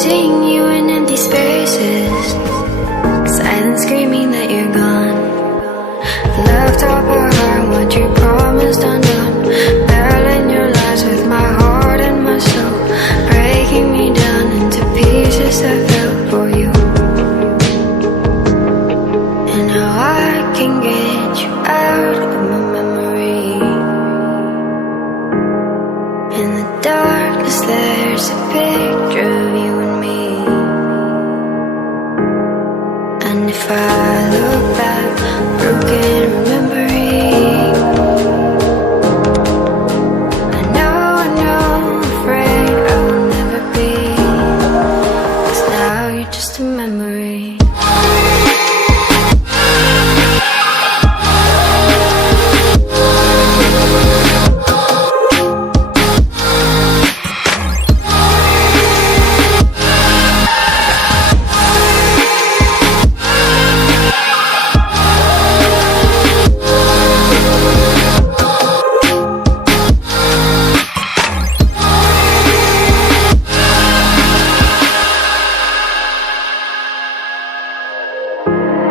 Seeing you in empty spaces, silence screaming that you're gone. Left up our heart, what you promised undone. Battling your lies with my heart and my soul, breaking me down into pieces I fell for you. And now I can get you out of my memory. In the darkness there's a picture of you and me. And if I look back, broken remembering, I know, afraid I will never be, 'cause now you're just a memory.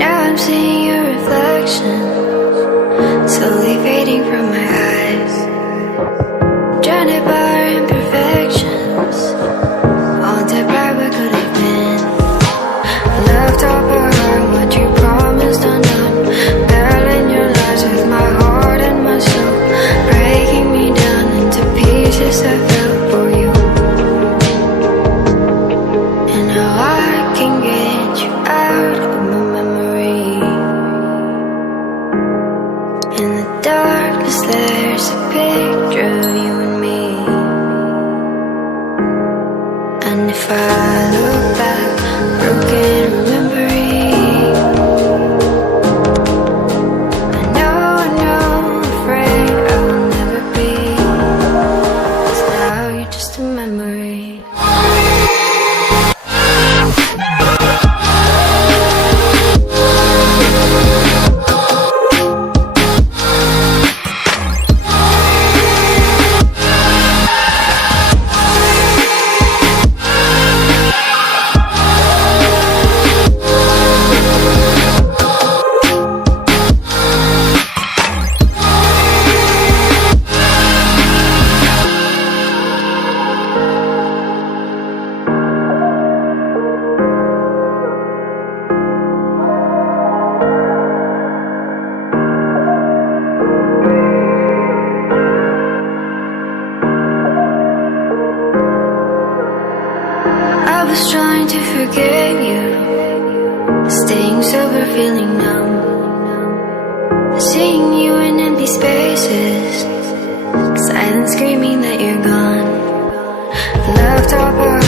I'm seeing your reflection, slowly fading from my eyes. Drowned by our imperfections, all that bright we could have been. Left up our heart, what you promised undone. Battling your lies with my heart and my soul, breaking me down into pieces I fell for you. And now I can get you out of my memory. In the darkness there's a picture of you and me. And if I look back, broken remembering, I know, afraid I will never be, 'cause now you're just a memory. I was trying to forget you, staying sober, feeling numb. Seeing you in empty spaces, silence screaming that you're gone. Left up our